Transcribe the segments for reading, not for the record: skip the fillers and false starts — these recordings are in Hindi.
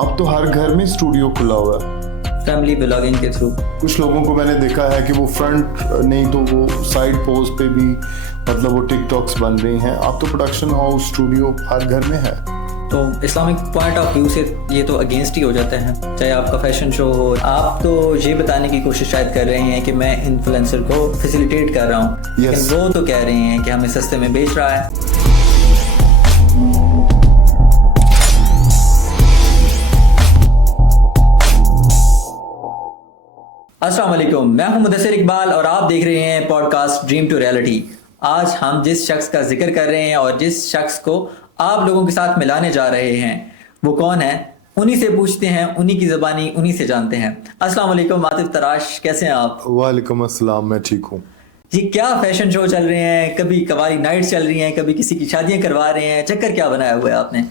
अब तो हर घर में स्टूडियो खुला हुआ है फैमिली ब्लॉगिंग के थ्रू। कुछ लोगों को मैंने देखा है कि वो फ्रंट नहीं तो वो साइड पोस्ट पे भी मतलब वो टिकटॉक्स बन रही हैं। अब तो प्रोडक्शन हाउस स्टूडियो हर घर में है। तो इस्लामिक पॉइंट ऑफ व्यू से ये तो अगेंस्ट ही हो जाते हैं, चाहे आपका फैशन शो हो। आप तो ये बताने की कोशिश शायद कर रहे हैं कि मैं इन्फ्लुएंसर को फैसिलिटेट कर रहा हूँ, लेकिन वो तो कह रहे हैं कि हमें सस्ते में बेच रहा है। अस्सलाम वालेकुम, मैं हूं मुदस्सिर इकबाल और आप देख रहे हैं पॉडकास्ट ड्रीम टू रियलिटी। आज हम जिस शख्स का जिक्र कर रहे हैं और जिस शख्स को आप लोगों के साथ मिलाने जा रहे हैं वो कौन है, उन्हीं से पूछते हैं, उन्हीं की ज़बानी उन्हीं से जानते हैं। अस्सलाम वालेकुम आतिफ तराश, कैसे हैं आप? वालेकुम अस्सलाम, मैं ठीक हूँ जी। क्या फैशन शो चल रहे हैं, कभी कवाली नाइट चल रही हैं, कभी किसी की शादियां करवा रहे हैं, चक्कर क्या बनाया हुआ है आपने?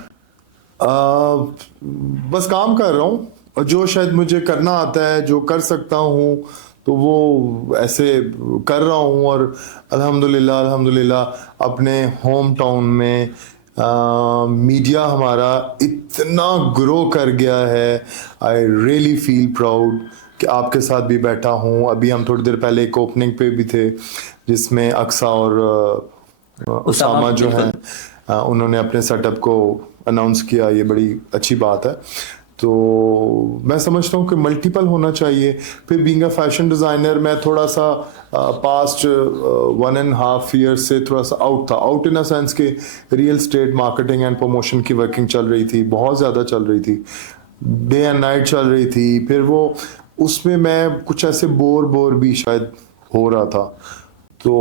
बस काम कर रहा हूँ और जो शायद मुझे करना आता है, जो कर सकता हूँ तो वो ऐसे कर रहा हूँ। और अल्हम्दुलिल्लाह अपने होम टाउन में मीडिया हमारा इतना ग्रो कर गया है। आई रियली फील प्राउड कि आपके साथ भी बैठा हूँ। अभी हम थोड़ी देर पहले एक ओपनिंग पे भी थे जिसमें अक्सा और उसामा जो हैं उन्होंने अपने सेटअप को अनाउंस किया। ये बड़ी अच्छी बात है। तो मैं समझता हूँ कि मल्टीपल होना चाहिए। फिर बीइंग अ फैशन डिज़ाइनर मैं थोड़ा सा पास्ट 1.5 ईयर्स से थोड़ा सा आउट इन अ सेंस के real estate marketing and promotion की वर्किंग चल रही थी, बहुत ज़्यादा चल रही थी, डे एंड नाइट चल रही थी। फिर वो उसमें मैं कुछ ऐसे बोर भी शायद हो रहा था, तो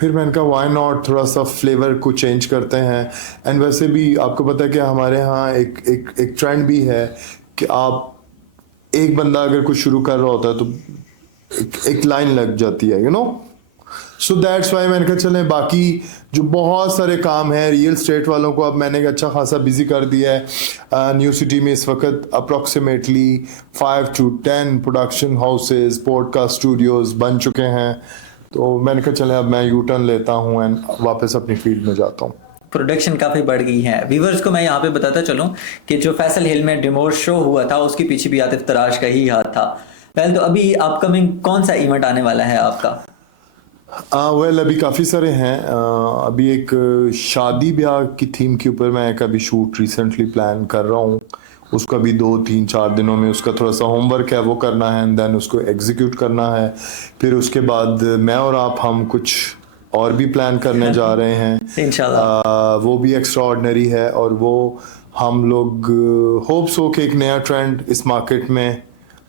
फिर मैंने कहा व्हाई नॉट थोड़ा सा फ्लेवर को चेंज करते हैं। एंड वैसे भी आपको पता है कि हमारे यहाँ एक ट्रेंड भी है कि आप एक बंदा अगर कुछ शुरू कर रहा होता है तो एक लाइन लग जाती है, you know. So that's why मैंने कहा चलें बाकी जो बहुत सारे काम हैं रियल स्टेट वालों को अब मैंने अच्छा खासा बिजी कर दिया है। न्यू सिटी में इस वक्त approximately 5 to 10 production houses, podcast studios बन चुके हैं। तो मैंने कहा चले अब मैं यू टर्न लेता हूँ एंड वापस अपनी फील्ड में जाता हूँ। प्रोडक्शन काफ़ी बढ़ गई है। व्यूवर्स को मैं यहाँ पे बताता चलूँ कि जो फैसल हिल में डिमोर शो हुआ था उसके पीछे भी आतिफ तराश का ही हाथ था। पहले तो अभी अपकमिंग कौन सा इवेंट आने वाला है आपका? अभी काफ़ी सारे हैं। अभी एक शादी ब्याह की थीम के ऊपर मैं एक अभी शूट रिसेंटली प्लान कर रहा हूँ। उसका भी 2-3-4 दिनों में उसका थोड़ा सा होमवर्क है वो करना है एंड देन उसको एग्जीक्यूट करना है। फिर उसके बाद मैं और हम कुछ और भी प्लान करने जा रहे हैं इंशाल्लाह। वो भी एक्स्ट्राऑर्डिनरी है और वो हम लोग होप सो कि एक नया ट्रेंड इस मार्केट में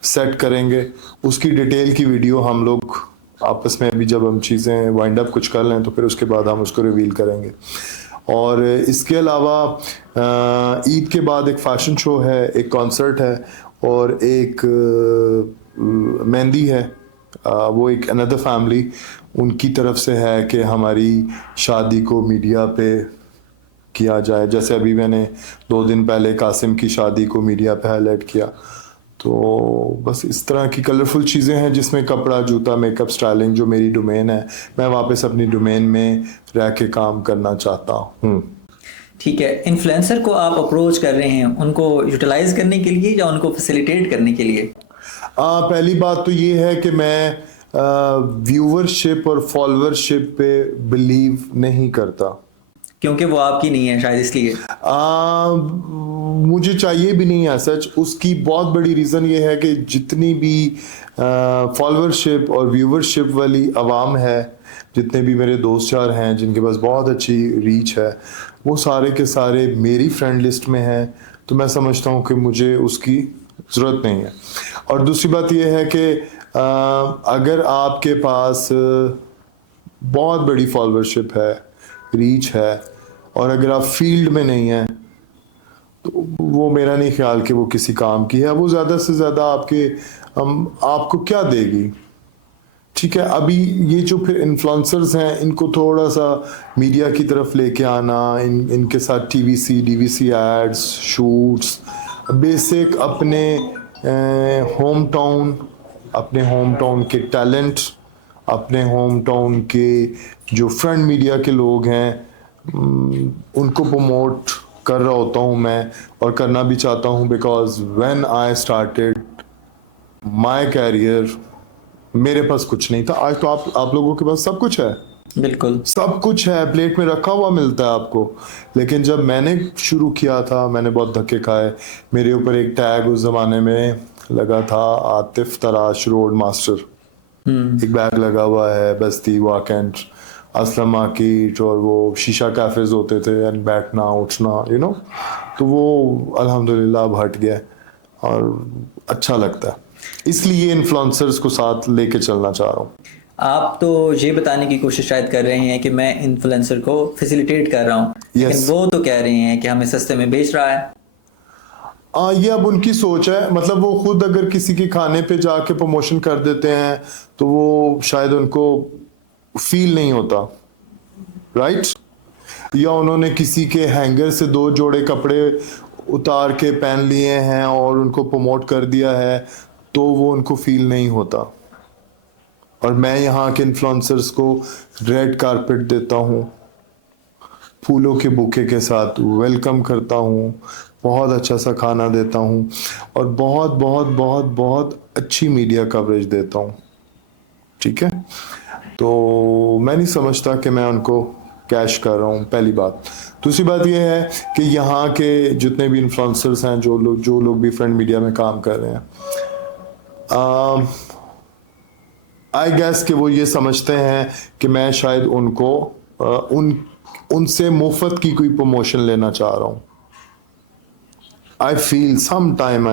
सेट करेंगे। उसकी डिटेल की वीडियो हम लोग आपस में अभी जब हम चीज़ें वाइंड अप कुछ कर लें तो फिर उसके बाद हम उसको रिवील करेंगे। और इसके अलावा ईद के बाद एक फैशन शो है, एक कॉन्सर्ट है और एक मेहंदी है। वो एक अनदर फैमिली उनकी तरफ से है कि हमारी शादी को मीडिया पे किया जाए। जैसे अभी मैंने 2 दिन पहले कासिम की शादी को मीडिया पे हाईलाइट किया। तो बस इस तरह की कलरफुल चीज़ें हैं जिसमें कपड़ा, जूता, मेकअप, स्टाइलिंग जो मेरी डोमेन है, मैं वापस अपनी डोमेन में रह के काम करना चाहता हूँ। ठीक है, इन्फ्लुएंसर को आप अप्रोच कर रहे हैं उनको यूटिलाइज करने के लिए या उनको फैसिलिटेट करने के लिए? पहली बात तो ये है कि मैं व्यूवरशिप और फॉलोअरशिप पे बिलीव नहीं करता, क्योंकि वो आपकी नहीं है शायद, इसलिए मुझे चाहिए भी नहीं है सच। उसकी बहुत बड़ी रीज़न ये है कि जितनी भी फॉलोअरशिप और व्यूवरशिप वाली आवाम है, जितने भी मेरे दोस्त यार हैं जिनके पास बहुत अच्छी रीच है, वो सारे के सारे मेरी फ्रेंड लिस्ट में हैं। तो मैं समझता हूँ कि मुझे उसकी ज़रूरत नहीं है। और दूसरी बात यह है कि अगर आपके पास बहुत बड़ी फॉलोअरशिप है, रीच है और अगर आप फील्ड में नहीं हैं तो वो मेरा नहीं ख्याल कि वो किसी काम की है। वो ज़्यादा से ज़्यादा आपको क्या देगी? ठीक है, अभी ये जो फिर इन्फ्लुएंसर्स हैं इनको थोड़ा सा मीडिया की तरफ लेके आना, इनके साथ TVC DVC ads, shoots, basic अपने होम टाउन के टैलेंट, अपने होम टाउन के जो फ्रंट मीडिया के लोग हैं उनको प्रमोट कर रहा होता हूँ मैं, और करना भी चाहता हूँ, because when I started my career मेरे पास कुछ नहीं था। आज तो आप लोगों के पास सब कुछ है, बिल्कुल। सब कुछ है, प्लेट में रखा हुआ मिलता है आपको। लेकिन जब मैंने शुरू किया था, मैंने बहुत धक्के खाए। मेरे ऊपर एक टैग उस ज़माने में लगा था, आतिफ तराश रोड मास्टर। एक बैग लगा हुआ है, बस्ती, वाकेंट, असलम मार्केट, और वो शीशा कैफेज होते थे, एंड बैठना उठना, तो वो अल्हम्दुलिल्लाह अब हट गया है और अच्छा लगता है। इसलिए इन्फ्लुएंसर्स को साथ लेके चलना चाह रहा हूँ। आप तो ये बताने की कोशिश शायद कर रहे हैं कि मैं इन्फ्लुएंसर को फैसिलिटेट कर रहा हूँ, लेकिन Yes. वो तो कह रहे हैं कि हमें सस्ते में बेच रहा है। ये अब उनकी सोच है। मतलब वो खुद अगर किसी के खाने पे जाके प्रमोशन कर देते हैं तो वो शायद उनको फील नहीं होता, राइट? या उन्होंने किसी के हैंगर से 2 जोड़े कपड़े उतार के पहन लिए हैं और उनको प्रमोट कर दिया है, तो वो उनको फील नहीं होता। और मैं यहाँ के इन्फ्लुएंसर्स को रेड कारपेट देता हूँ, फूलों के बुके के साथ वेलकम करता हूँ, बहुत अच्छा सा खाना देता हूँ, और बहुत बहुत बहुत बहुत अच्छी मीडिया कवरेज देता हूँ। ठीक है, तो मैं नहीं समझता कि मैं उनको कैश कर रहा हूँ, पहली बात। दूसरी बात यह है कि यहाँ के जितने भी इन्फ्लुएंसर्स हैं, जो लोग भी फ्रंट मीडिया में काम कर रहे हैं, आई गेस कि वो ये समझते हैं कि मैं शायद उनको उनसे मुफ्त की कोई प्रमोशन लेना चाह रहा हूँ। आई फील समटाइम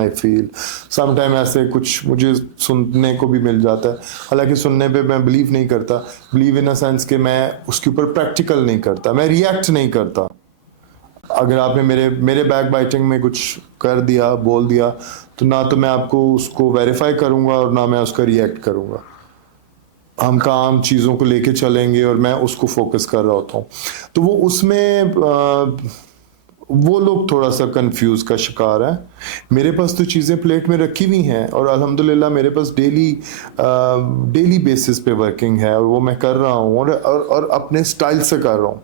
ऐसे कुछ मुझे सुनने को भी मिल जाता है। हालांकि सुनने पे मैं बिलीव नहीं करता, बिलीव इन अ सेंस कि मैं उसके ऊपर प्रैक्टिकल नहीं करता, मैं रिएक्ट नहीं करता। अगर आपने मेरे बैक बाइटिंग में कुछ कर दिया, बोल दिया, तो ना तो मैं आपको उसको वेरीफाई करूंगा और ना मैं उसका रिएक्ट करूंगा। हम काम चीज़ों को लेके चलेंगे और मैं उसको फोकस कर रहा होता हूँ। तो वो उसमें वो लोग थोड़ा सा कंफ्यूज का शिकार है। मेरे पास तो चीज़ें प्लेट में रखी हुई हैं और अल्हम्दुलिल्लाह मेरे पास डेली बेसिस पे वर्किंग है, और वो मैं कर रहा हूँ, और अपने स्टाइल से कर रहा हूँ।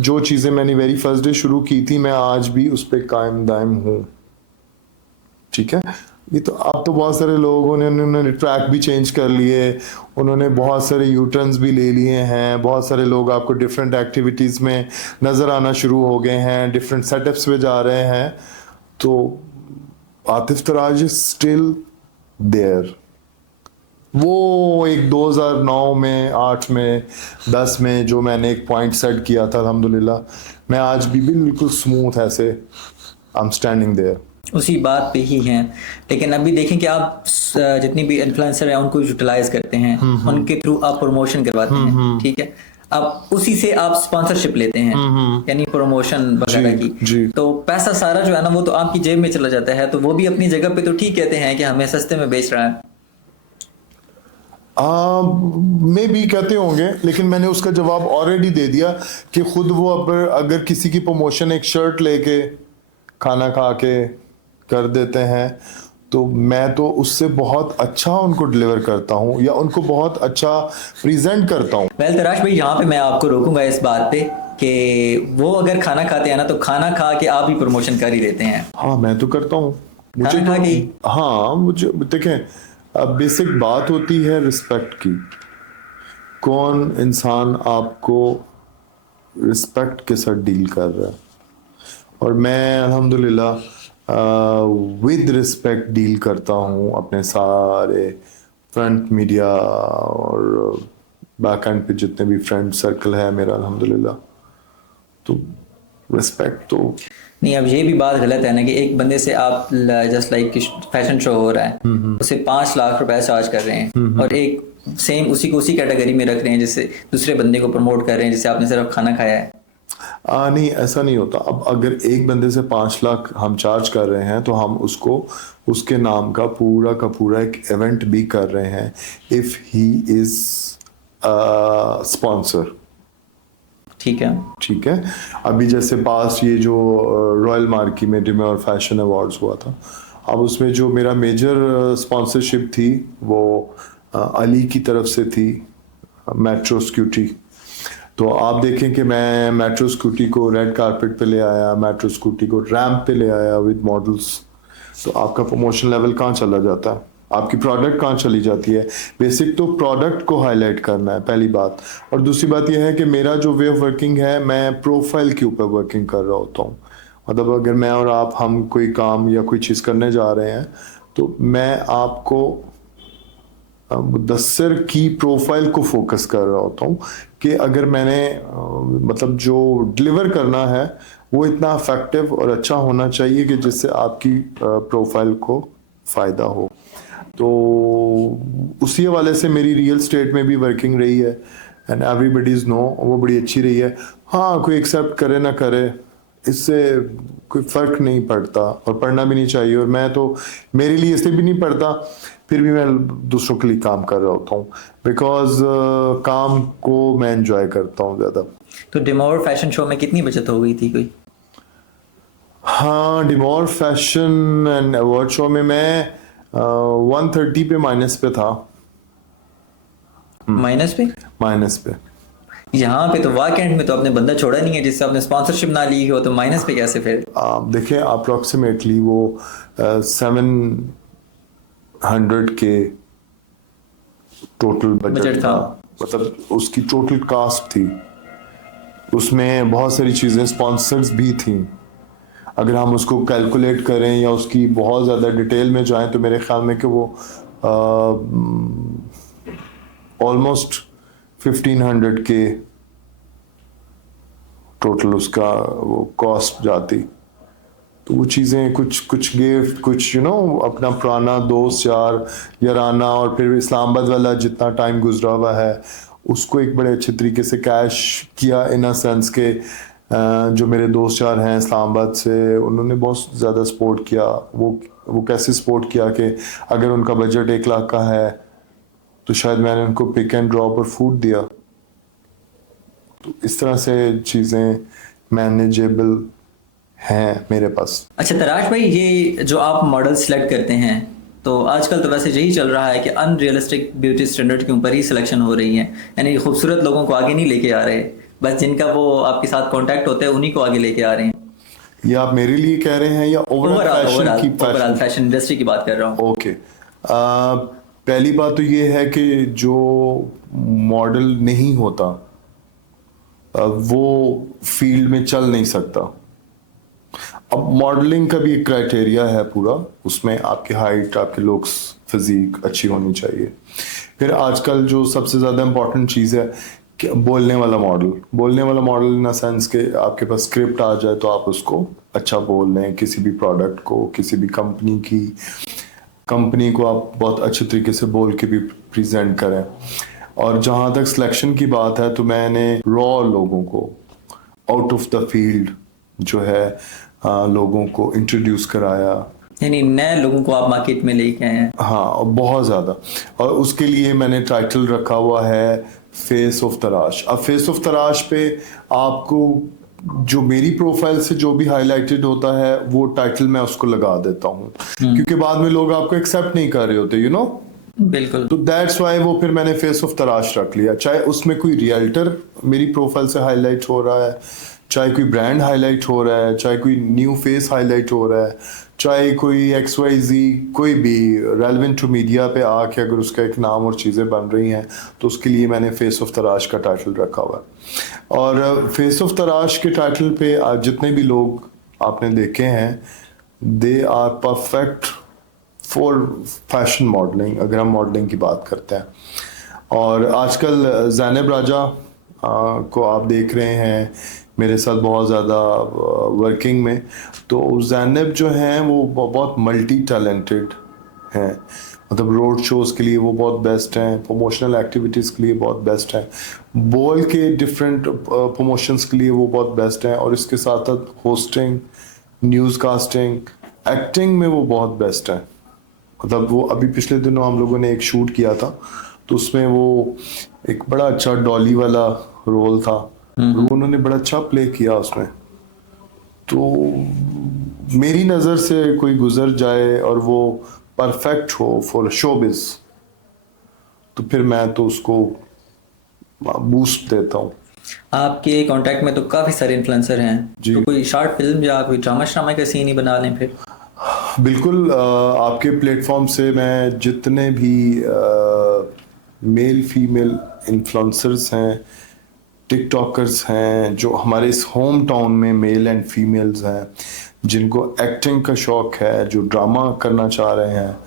जो चीज़ें मैंने वेरी फर्स्ट डे शुरू की थी, मैं आज भी उस पर कायम दायम हूँ। ठीक है, ये तो अब तो बहुत सारे लोगों ने उन्होंने ट्रैक भी चेंज कर लिए, उन्होंने बहुत सारे यू टर्न्स भी ले लिए हैं, बहुत सारे लोग आपको डिफरेंट एक्टिविटीज़ में नज़र आना शुरू हो गए हैं, डिफरेंट सेटअप्स पे जा रहे हैं। तो आतिफ तराज इज स्टिल देयर। वो एक 2009 में, 8 में, 10 में जो मैंने एक पॉइंट सेट किया था, अल्हम्दुलिल्लाह मैं आज भी बिल्कुल स्मूथ ऐसे आई एम स्टैंडिंग देयर। उसी बात पे ही हैं। लेकिन अभी देखें कि आप जितनी भी इन्फ्लुएंसर हैं उनको यूटिलाइज करते हैं, उनके थ्रू आप प्रमोशन करवाते हैं, ठीक है। अब उसी से आप स्पॉन्सरशिप लेते हैं, यानी प्रमोशन वगैरह की, तो पैसा सारा जो है ना वो तो आपकी जेब में चला जाता है। तो वो भी अपनी जगह पे तो ठीक कहते हैं कि हमें सस्ते में बेच रहा है। मे भी कहते होंगे, लेकिन मैंने उसका जवाब ऑलरेडी दे दिया कि खुद वो अगर किसी की प्रमोशन एक शर्ट लेके खाना खा के कर देते हैं, तो मैं तो उससे बहुत अच्छा उनको डिलीवर करता हूँ या उनको बहुत अच्छा प्रेजेंट करता हूँ। वेल तराश भाई, यहाँ पे मैं आपको रोकूंगा इस बात पे कि वो अगर खाना खाते हैं ना, तो खाना खा के आप भी प्रमोशन कर ही देते हैं। हाँ, मैं तो करता हूँ, मुझे खाना खा के। हाँ, मुझे देखें, अब बेसिक बात होती है रिस्पेक्ट की। कौन इंसान आपको रिस्पेक्ट के साथ डील कर रहा है, और मैं अल्हम्दुलिल्लाह विद रिस्पेक्ट डील करता हूँ अपने सारे फ्रंट मीडिया और बैक एंड पे जितने भी फ्रेंड सर्कल है मेरा, अल्हम्दुलिल्लाह। तो रिस्पेक्ट तो नहीं, अब ये भी बात गलत है ना कि एक बंदे से आप जस्ट लाइक फैशन शो हो रहा है, उसे 5 लाख रुपए चार्ज कर रहे हैं, और एक सेम उसी को उसी कैटेगरी में रख रहे हैं जिससे दूसरे बंदे को प्रमोट कर रहे हैं जिससे आपने सिर्फ खाना खाया है। नहीं, ऐसा नहीं होता। अब अगर एक बंदे से 5 लाख हम चार्ज कर रहे हैं, तो हम उसको उसके नाम का पूरा एक इवेंट भी कर रहे हैं, इफ ही इज स्पॉन्सर। ठीक है, ठीक है। अभी जैसे पास ये जो रॉयल मार्की में डिमेर फैशन अवार्ड्स हुआ था, अब उसमें जो मेरा मेजर स्पॉन्सरशिप थी वो अली की तरफ से थी, मेट्रो सिक्योरिटी। तो आप देखें कि मैं मेट्रो स्कूटी को रेड कारपेट पे ले आया, मेट्रो स्कूटी को रैंप पे ले आया विद मॉडल्स। तो आपका प्रमोशन लेवल कहाँ चला जाता है, आपकी प्रोडक्ट कहाँ चली जाती है। बेसिक तो प्रोडक्ट को हाईलाइट करना है पहली बात, और दूसरी बात यह है कि मेरा जो वे ऑफ वर्किंग है, मैं प्रोफाइल के ऊपर वर्किंग कर रहा होता हूँ। मतलब अगर मैं और आप हम कोई काम या कोई चीज़ करने जा रहे हैं तो मैं आपको मुदस्सिर की प्रोफाइल को फोकस कर रहा होता हूँ कि अगर मैंने मतलब जो डिलीवर करना है वो इतना इफेक्टिव और अच्छा होना चाहिए कि जिससे आपकी प्रोफाइल को फ़ायदा हो। तो उसी हवाले से मेरी रियल स्टेट में भी वर्किंग रही है एंड एवरीबडीज़ नो, वो बड़ी अच्छी रही है। हाँ, कोई एक्सेप्ट करे ना करे इससे कोई फ़र्क नहीं पड़ता और पढ़ना भी नहीं चाहिए, और मैं तो मेरे लिए इसलिए भी नहीं पढ़ता, फिर भी मैं दूसरों के लिए काम कर रहा होता हूँ बिकॉज काम को मैं एंजॉय करता हूँ ज़्यादा। तो डिमोर फैशन शो में कितनी बचत हो गई थी कोई? हाँ, डिमोर फैशन एंड अवार्ड शो में मैं 130 पे माइनस पे था। माइनस पे? माइनस पे। यहाँ पे तो वाकेंड में तो आपने बंदा छोड़ा नहीं है जिससे आपने स्पॉन्सरशिप ना ली हो, तो माइनस पे कैसे फिर? आप देखें अप्रोक्सीमेटली वो 700 के टोटल बजट था। मतलब उसकी टोटल कास्ट थी, उसमें बहुत सारी चीज़ें स्पॉन्सर्स भी थी। अगर हम उसको कैलकुलेट करें या उसकी बहुत ज़्यादा डिटेल में जाएं तो मेरे ख्याल में कि वो ऑलमोस्ट 1500 के टोटल उसका वो कॉस्ट जाती। तो वो चीज़ें कुछ गिफ्ट, कुछ अपना पुराना दोस्त यार याराना, और फिर इस्लामाबाद वाला जितना टाइम गुजरा हुआ है उसको एक बड़े अच्छे तरीके से कैश किया, इन अ सेंस के जो मेरे दोस्त यार हैं इस्लामाबाद से, उन्होंने बहुत ज़्यादा सपोर्ट किया। वो कैसे सपोर्ट किया कि अगर उनका बजट 1 लाख का है तो शायद मैंने उनको पिक एंड ड्रॉप और फूड दिया। तो इस तरह से चीज़ें मैनेजेबल हैं मेरे पास। अच्छा तराश भाई, ये जो आप मॉडल सेलेक्ट करते हैं, तो आजकल तो वैसे यही चल रहा है कि अनरियलिस्टिक ब्यूटी स्टैंडर्ड के ऊपर ही सिलेक्शन हो रही है, यानी खूबसूरत लोगों को आगे नहीं लेके आ रहे, बस जिनका वो आपके साथ कांटेक्ट होता है उन्हीं को आगे लेके आ रहे हैं। ये आप मेरे लिए कह रहे हैं या ओवरऑल फैशन इंडस्ट्री की बात कर रहा हूँ। ओके, पहली बात तो ये है कि जो मॉडल नहीं होता वो फील्ड में चल नहीं सकता। अब मॉडलिंग का भी एक क्राइटेरिया है पूरा, उसमें आपकी हाइट, आपके लुक्स, फिजिक अच्छी होनी चाहिए। फिर आजकल जो सबसे ज़्यादा इम्पोर्टेंट चीज़ है कि बोलने वाला मॉडल इन अ सेंस के आपके पास स्क्रिप्ट आ जाए तो आप उसको अच्छा बोल लें, किसी भी प्रोडक्ट को, किसी भी कंपनी को आप बहुत अच्छे तरीके से बोल के भी प्रेजेंट करें। और जहाँ तक सिलेक्शन की बात है तो मैंने रॉ लोगों को, आउट ऑफ द फील्ड जो है लोगों को इंट्रोड्यूस कराया, यानी नए लोगों को आप मार्केट में लेके आए हैं। हाँ, और बहुत ज़्यादा। और उसके लिए मैंने टाइटल रखा हुआ है फेस ऑफ तराश। अब फेस ऑफ तराश पे आपको जो मेरी प्रोफाइल से जो भी हाईलाइटेड होता है वो टाइटल मैं उसको लगा देता हूँ, क्योंकि बाद में लोग आपको एक्सेप्ट नहीं कर रहे होते बिल्कुल। तो दैट्स वाई वो फिर मैंने फेस ऑफ तराश रख लिया। चाहे उसमें कोई रियल्टर मेरी प्रोफाइल से हाईलाइट हो रहा है, चाहे कोई ब्रांड हाईलाइट हो रहा है, चाहे कोई न्यू फेस हाईलाइट हो रहा है, चाहे कोई XYZ कोई भी रेलेवेंट टू मीडिया पे आके अगर उसका एक नाम और चीज़ें बन रही हैं तो उसके लिए मैंने फेस ऑफ तराश का टाइटल रखा हुआ है। और फेस ऑफ तराश के टाइटल पे आज जितने भी लोग आपने देखे हैं they are perfect for fashion modelling, अगर हम मॉडलिंग की बात करते हैं। और आजकल ज़ैनब राजा को आप देख रहे हैं मेरे साथ बहुत ज़्यादा वर्किंग में, तो ज़ैनब जो हैं वो बहुत मल्टी टैलेंटेड हैं। मतलब रोड शोज़ के लिए वो बहुत बेस्ट हैं, प्रमोशनल एक्टिविटीज़ के लिए बहुत बेस्ट हैं, बोल के डिफरेंट प्रमोशंस के लिए वो बहुत बेस्ट हैं, और इसके साथ साथ होस्टिंग, न्यूज़ कास्टिंग, एक्टिंग में वो बहुत बेस्ट हैं। मतलब वो अभी पिछले दिनों हम लोगों ने एक शूट किया था तो उसमें वो एक बड़ा अच्छा डॉली वाला रोल था, तो उन्होंने बड़ा अच्छा प्ले किया उसमें। तो मेरी नज़र से कोई गुजर जाए और वो परफेक्ट हो फॉर शोबिज़ तो फिर मैं तो उसको बूस्ट देता हूँ। आपके कांटेक्ट में तो काफ़ी सारे इन्फ्लुएंसर हैं, जी। तो कोई शॉर्ट फिल्म या कोई ड्रामा श्रामा का सीन ही बना लें फिर। बिल्कुल, आपके प्लेटफॉर्म से मैं जितने भी मेल फीमेल इन्फ्लुएंसर्स हैं, टिकटॉकर्स हैं, जो हमारे इस होम टाउन में मेल एंड फीमेल्स हैं, जिनको एक्टिंग का शौक है, जो ड्रामा करना चाह रहे हैं,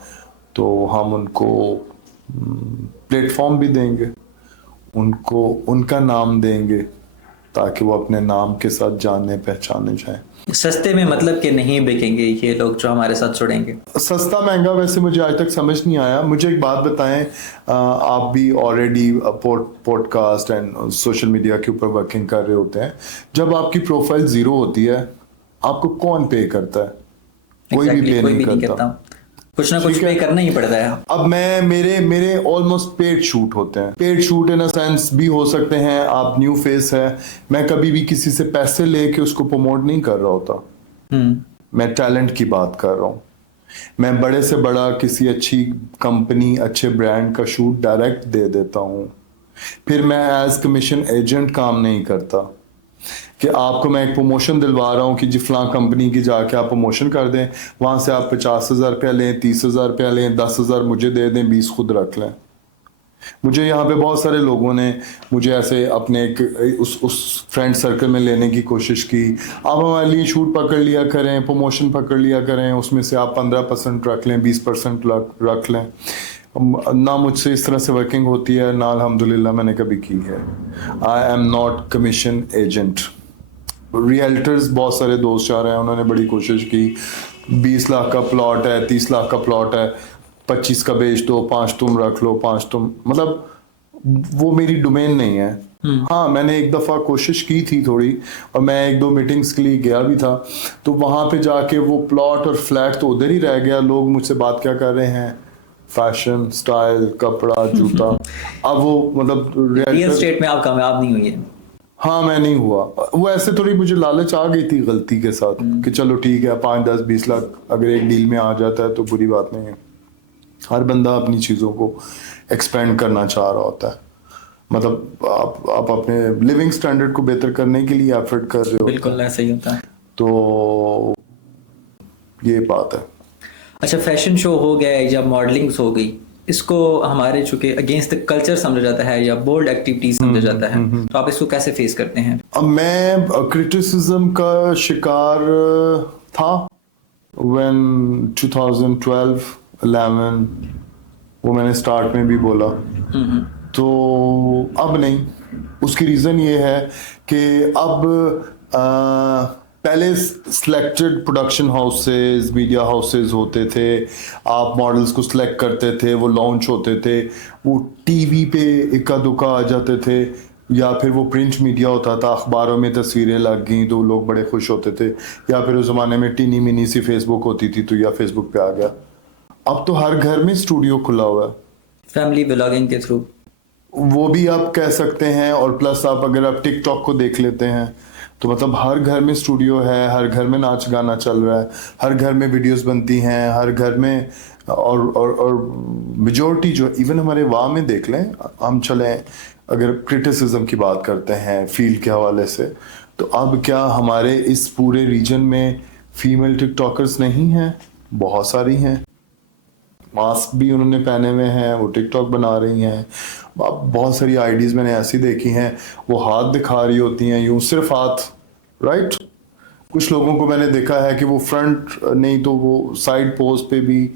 तो हम उनको प्लेटफॉर्म भी देंगे, उनको उनका नाम देंगे, ताकि वो अपने नाम के साथ जाने पहचाने जाएं। सस्ते में मतलब कि नहीं बिकेंगे ये लोग जो हमारे साथ जुड़ेंगे। सस्ता महंगा वैसे मुझे आज तक समझ नहीं आया। मुझे एक बात बताएं, आप भी already podcast and social media के ऊपर वर्किंग कर रहे होते हैं, जब आपकी प्रोफाइल जीरो होती है, आपको कौन पे करता है? कोई भी पे नहीं करता। कुछ ना कुछ पे करना ही पड़ता है। अब मैं मेरे ऑलमोस्ट पेड शूट होते हैं। Paid shoot in a sense भी हो सकते हैं, आप न्यू फेस है, मैं कभी भी किसी से पैसे लेके उसको प्रमोट नहीं कर रहा होता। मैं टैलेंट की बात कर रहा हूँ। मैं बड़े से बड़ा किसी अच्छी कंपनी, अच्छे ब्रांड का शूट डायरेक्ट दे देता हूँ। फिर मैं एज कमीशन एजेंट काम नहीं करता कि आपको मैं एक प्रमोशन दिलवा रहा हूँ कि जी फलां कंपनी की जाके आप प्रमोशन कर दें, वहाँ से आप 50,000 रुपया लें, 30,000 रुपया लें, 10,000 मुझे दे दें, 20 खुद रख लें। मुझे यहाँ पे बहुत सारे लोगों ने मुझे ऐसे अपने एक उस फ्रेंड सर्कल में लेने की कोशिश की। आप हमारे लिए शूट पकड़ लिया करें, प्रमोशन पकड़ लिया करें, उसमें से आप 15% रख लें, 20% रख लें। ना मुझसे इस तरह से वर्किंग होती है, ना अल्हम्दुलिल्लाह मैंने कभी की है। I am not commission agent. Realtors बहुत सारे दोस्त चाह रहे हैं, उन्होंने बड़ी कोशिश की, 20 लाख का प्लॉट है, 30 लाख का प्लॉट है, 25 का बेच दो, 5 तुम रख लो, 5 तुम, मतलब वो मेरी डोमेन नहीं है। हाँ, मैंने एक दफ़ा कोशिश की थी थोड़ी, और मैं 1-2 मीटिंग्स के लिए गया भी था, तो वहाँ पे जाके वो प्लॉट और फ्लैट तो उधर ही रह गया। लोग मुझसे बात क्या कर रहे हैं, फैशन, स्टाइल, कपड़ा, जूता। अब वो मतलब रियल एस्टेट में आप कामयाब नहीं हुई है। हाँ, मैं नहीं हुआ। वो ऐसे थोड़ी मुझे लालच आ गई थी गलती के साथ कि चलो ठीक है, 5, 10, 20 लाख अगर एक डील में आ जाता है तो बुरी बात नहीं है। हर बंदा अपनी चीज़ों को एक्सपेंड करना चाह रहा होता है, मतलब आप अपने लिविंग स्टैंडर्ड को बेहतर करने के लिए एफर्ट कर रहे हो। बिल्कुल ऐसा ही होता है। तो ये बात है। अच्छा, फैशन शो हो गया या मॉडलिंग हो गई, इसको हमारे चूंकि अगेंस्ट द कल्चर समझा जाता है या बोल्ड एक्टिविटीज समझा जाता है, तो आप इसको कैसे फेस करते हैं? अब मैं क्रिटिसिज्म का शिकार था व्हेन 2012-11 वो मैंने स्टार्ट में भी बोला, तो अब नहीं। उसकी रीज़न ये है कि अब पहले selected production houses, media houses होते थे, आप मॉडल्स को सिलेक्ट करते थे, वो लॉन्च होते थे, वो टीवी पे इक्का दुक्का आ जाते थे, या फिर वो प्रिंट मीडिया होता था, अखबारों में तस्वीरें लग गई तो लोग बड़े खुश होते थे, या फिर उस ज़माने में टीनी मिनी सी फेसबुक होती थी तो या फेसबुक पे आ गया। अब तो हर घर में स्टूडियो खुला हुआ है, फैमिली व्लॉगिंग के थ्रू, वो भी आप कह सकते हैं। और प्लस आप अगर आप टिकटॉक को देख लेते हैं तो मतलब हर घर में स्टूडियो है, हर घर में नाच गाना चल रहा है, हर घर में वीडियोस बनती हैं, हर घर में। और मेजॉरिटी जो इवन हमारे वाह में देख लें, हम चलें अगर क्रिटिसिज्म की बात करते हैं फील्ड के हवाले से, तो अब क्या हमारे इस पूरे रीजन में फीमेल टिकटॉकर्स नहीं हैं? बहुत सारी हैं, मास्क भी उन्होंने पहने हुए हैं, वो टिकटॉक बना रही हैं। अब बहुत सारी आईडीज मैंने ऐसी देखी हैं, वो हाथ दिखा रही होती हैं, यूं सिर्फ हाथ, राइट। कुछ लोगों को मैंने देखा है कि वो फ्रंट नहीं तो वो साइड पोज पे भी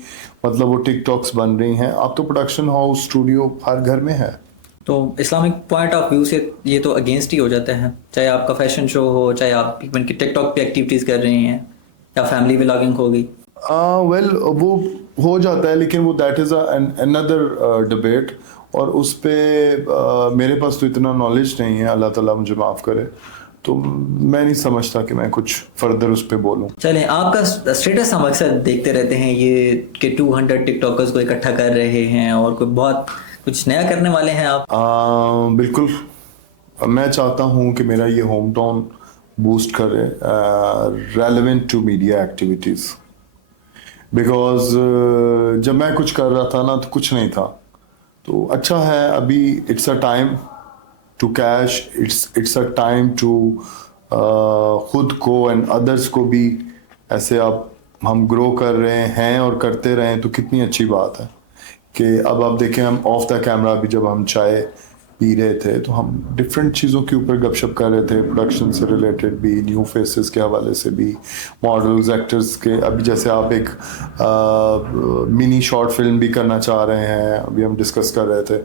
मतलब वो टिकटॉक्स बन रही हैं। अब तो प्रोडक्शन हाउस, स्टूडियो हर घर में है। तो इस्लामिक पॉइंट ऑफ व्यू से ये तो अगेंस्ट ही हो जाता है, चाहे आपका फैशन शो हो, चाहे आप इवन की टिकटॉक पे एक्टिविटीज कर रहे हैं, या फैमिली व्लॉगिंग हो गई। वेल वो हो जाता है, लेकिन वो दैट इज़ अनदर डिबेट, और उस पे मेरे पास तो इतना नॉलेज नहीं है, अल्लाह ताला मुझे माफ़ करे, तो मैं नहीं समझता कि मैं कुछ फर्दर उस पे बोलूं। चलें, आपका स्टेटस हम अक्सर देखते रहते हैं ये कि 200 टिकटॉकर्स को इकट्ठा कर रहे हैं और कोई बहुत कुछ नया करने वाले हैं आप। बिल्कुल, मैं चाहता हूं कि मेरा ये होम टाउन बूस्ट करे relevant to media activities, because जब मैं कुछ कर रहा था ना तो कुछ नहीं था। तो अच्छा है, अभी it's a time to cash, it's a time to खुद को एंड अदर्स को भी ऐसे आप हम ग्रो कर रहे हैं और करते रहें तो कितनी अच्छी बात है कि अब आप देखें हम ऑफ द कैमरा भी जब हम चाय पी रहे थे तो हम डिफरेंट चीज़ों के ऊपर गपशप कर रहे थे, प्रोडक्शन से रिलेटेड भी, न्यू फेसेस के हवाले से भी, मॉडल्स एक्टर्स के। अभी जैसे आप एक मिनी शॉर्ट फिल्म भी करना चाह रहे हैं, अभी हम डिस्कस कर रहे थे,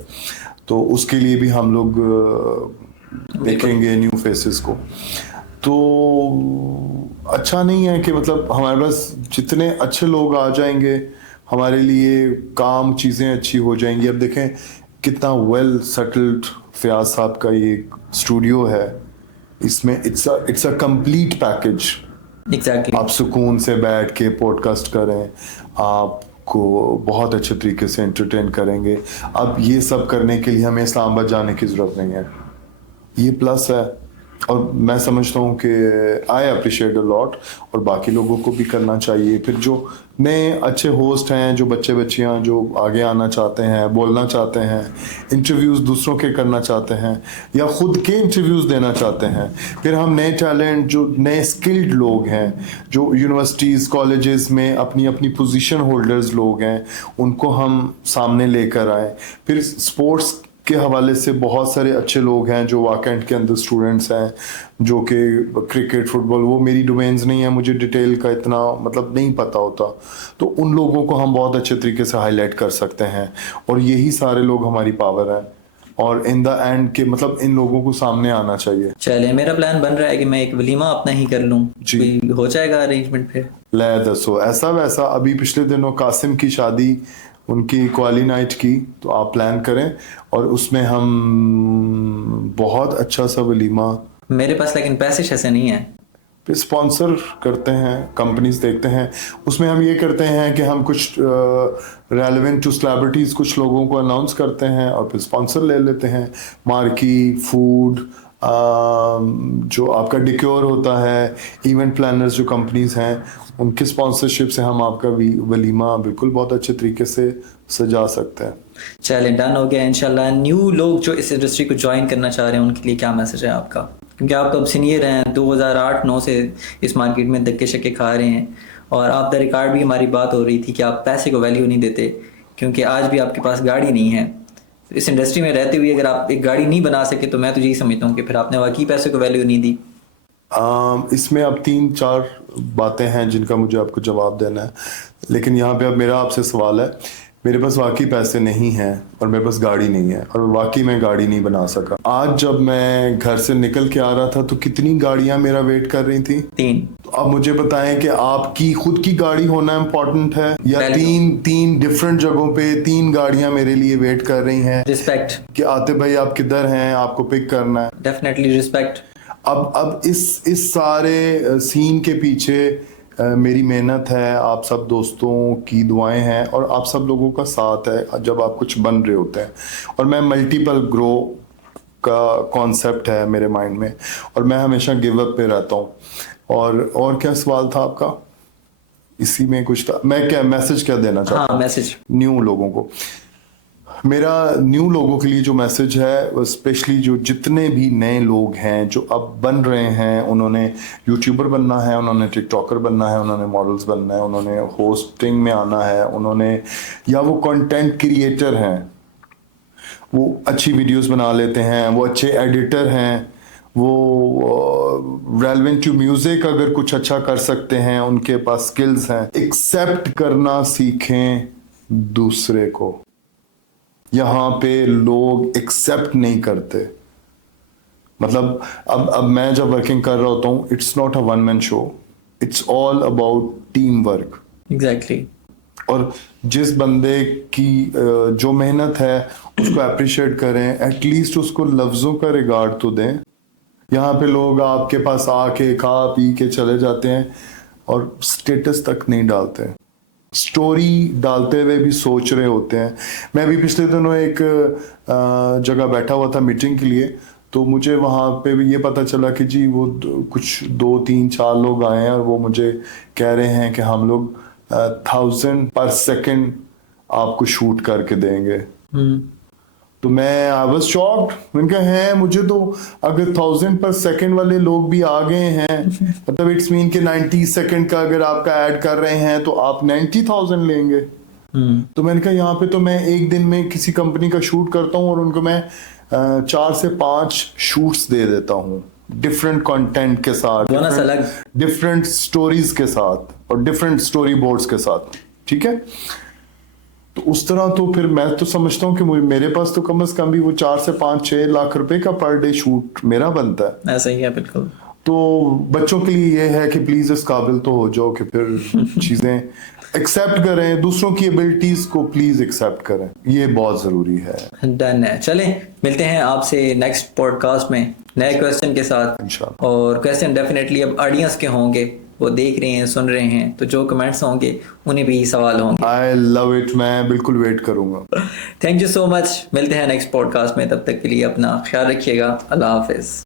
तो उसके लिए भी हम लोग देखेंगे न्यू फेसेस को। तो अच्छा नहीं है कि मतलब हमारे पास जितने अच्छे लोग आ जाएंगे हमारे लिए काम चीज़ें अच्छी हो जाएंगी। अब देखें कितना वेल सेटल्ड फयाज साहब का ये स्टूडियो है, इसमें it's a complete package. Exactly आप सुकून से बैठ के पॉडकास्ट करें, आपको बहुत अच्छे तरीके से एंटरटेन करेंगे। अब ये सब करने के लिए हमें इस्लामाबाद जाने की ज़रूरत नहीं है, ये प्लस है। और मैं समझता हूँ कि आई अप्रिशिएट अ लॉट, और बाकी लोगों को भी करना चाहिए। फिर जो नए अच्छे होस्ट हैं, जो बच्चे बच्चियाँ जो आगे आना चाहते हैं, बोलना चाहते हैं, इंटरव्यूज़ दूसरों के करना चाहते हैं या ख़ुद के इंटरव्यूज़ देना चाहते हैं, फिर हम नए टैलेंट, जो नए स्किल्ड लोग हैं, जो यूनिवर्सिटीज़ कॉलेजेस में अपनी अपनी पोजीशन होल्डर्स लोग हैं, उनको हम सामने लेकर आए। फिर स्पोर्ट्स के हवाले से बहुत सारे अच्छे लोग हैं जो वाकैंट के अंदर स्टूडेंट्स हैं, जो कि क्रिकेट फुटबॉल, वो मेरी डोमेन्स नहीं है, मुझे डिटेल का इतना मतलब नहीं पता होता, तो उन लोगों को हम बहुत अच्छे तरीके से हाईलाइट कर सकते हैं। और यही सारे लोग हमारी पावर है, और इन द एंड के मतलब इन लोगों को सामने आना चाहिए। चलिए, मेरा प्लान बन रहा है कि मैं एक वलीमा अपना ही कर लूँ। जी। कोई हो जाएगा अरेंजमेंट फिर? ले दसो ऐसा वैसा, अभी पिछले दिनों कासिम की शादी, उनकी क्वाली नाइट की, तो आप प्लान करें और उसमें हम बहुत अच्छा सा वलीमा। मेरे पास लेकिन पैसे शैसे नहीं है। फिर स्पॉन्सर करते हैं, कंपनीज देखते हैं, उसमें हम ये करते हैं कि हम कुछ रेलेवेंट टू सेलिब्रिटीज़ कुछ लोगों को अनाउंस करते हैं और फिर स्पॉन्सर ले लेते हैं। मार्की फूड, जो आपका डिक्योर होता है, इवेंट प्लानर्स जो कंपनीज हैं, उनके स्पॉन्सरशिप से हम आपका वलीमा बिल्कुल बहुत अच्छे तरीके से सजा सकते हैं। चलिए, डन हो गया इंशाल्लाह। न्यू लोग जो इस इंडस्ट्री को ज्वाइन करना चाह रहे हैं उनके लिए क्या मैसेज है आपका? क्योंकि आप तो अब सीनियर हैं, 2008-9 से इस मार्केट में धक्के शक्के खा रहे हैं, और आप द रिकॉर्ड भी हमारी बात हो रही थी कि आप पैसे को वैल्यू नहीं देते, क्योंकि आज भी आपके पास गाड़ी नहीं है। इस इंडस्ट्री में रहते हुए अगर आप एक गाड़ी नहीं बना सके तो मैं तो यही समझता हूँ कि फिर आपने वाकई पैसे को वैल्यू नहीं दी। इसमें अब 3-4 बातें हैं जिनका मुझे आपको जवाब देना है, लेकिन यहाँ पे अब मेरा आपसे सवाल है। मेरे पास वाकई पैसे नहीं हैं और मेरे पास गाड़ी नहीं है, और वाकई मैं गाड़ी नहीं बना सका। आज जब मैं घर से निकल के आ रहा था तो कितनी गाड़ियां मेरा वेट कर रही थी? 3। तो अब मुझे बताएं कि आपकी खुद की गाड़ी होना इम्पोर्टेंट है या पहले तीन डिफरेंट जगहों पे 3 गाड़ियां मेरे लिए वेट कर रही हैं रिस्पेक्ट। कि आते भाई आप किधर हैं, आपको पिक करना है। Definitely respect. अब इस सारे सीन के पीछे मेरी मेहनत है, आप सब दोस्तों की दुआएं हैं और आप सब लोगों का साथ है जब आप कुछ बन रहे होते हैं। और मैं मल्टीपल ग्रो का कॉन्सेप्ट है मेरे माइंड में, और मैं हमेशा गिव अप पे रहता हूँ। और क्या सवाल था आपका? इसी में कुछ था। मैं क्या मैसेज क्या देना चाहता हूँ? हाँ, मैसेज न्यू लोगों को, मेरा न्यू लोगों के लिए जो मैसेज है, स्पेशली जो जितने भी नए लोग हैं जो अब बन रहे हैं, उन्होंने यूट्यूबर बनना है, उन्होंने टिकटॉकर बनना है, उन्होंने मॉडल्स बनना है, उन्होंने होस्टिंग में आना है, उन्होंने, या वो कंटेंट क्रिएटर हैं, वो अच्छी वीडियोस बना लेते हैं, वो अच्छे एडिटर हैं, वो रेलेवेंट टू म्यूजिक अगर कुछ अच्छा कर सकते हैं, उनके पास स्किल्स हैं। एक्सेप्ट करना सीखें दूसरे को। यहाँ पे लोग एक्सेप्ट नहीं करते। मतलब अब मैं जब वर्किंग कर रहा होता हूँ, it's not a one man show, it's all about team work. Exactly. और जिस बंदे की जो मेहनत है उसको अप्रिशिएट करें, एटलीस्ट उसको लफ्ज़ों का रिगार्ड तो दें। यहाँ पे लोग आपके पास आके खा पी के चले जाते हैं और स्टेटस तक नहीं डालते, स्टोरी डालते हुए भी सोच रहे होते हैं। मैं भी पिछले दिनों एक जगह बैठा हुआ था मीटिंग के लिए, तो मुझे वहाँ पे भी ये पता चला कि जी वो कुछ 2-3-4 लोग आए हैं और वो मुझे कह रहे हैं कि हम लोग 1000 पर सेकंड आपको शूट करके देंगे। तो मैं आई वाज शॉक्ड। मैंने कहा है मुझे तो अगर 1000 पर सेकंड वाले लोग भी आ गए हैं मतलब इट्स मीन कि 90 सेकंड का अगर आपका ऐड कर रहे हैं तो आप 90,000 लेंगे। तो मैंने कहा यहाँ पे तो मैं एक दिन में किसी कंपनी का शूट करता हूँ और उनको मैं 4 से 5 शूट्स दे देता हूँ डिफरेंट कंटेंट के साथ, बोनस अलग। डिफरेंट स्टोरीज के साथ और डिफरेंट स्टोरी बोर्ड्स के साथ, ठीक है। तो उस तरह तो फिर मैं तो समझता हूँ कि मेरे पास तो कम से कम भी वो 4 से 5-6 लाख रुपए का पर डे शूट मेरा बनता है। ऐसा ही है बिल्कुल। तो बच्चों के लिए ये है कि प्लीज इस काबिल तो हो जाओ कि फिर चीजें एक्सेप्ट करें, दूसरों की एबिलिटीज को प्लीज एक्सेप्ट करें, ये बहुत जरूरी है। डन है। चलें मिलते हैं आपसे नेक्स्ट पॉडकास्ट में नए क्वेश्चन के साथ। इंशाल्लाह। और क्वेश्चन डेफिनेटली अब ऑडियंस के होंगे, वो देख रहे हैं सुन रहे हैं, तो जो कमेंट्स होंगे उन्हें भी सवाल होंगे। आई लव इट, मैं बिल्कुल वेट करूंगा। Thank you so much. मिलते हैं नेक्स्ट पॉडकास्ट में, तब तक के लिए अपना ख्याल रखिएगा। अल्लाह हाफिज।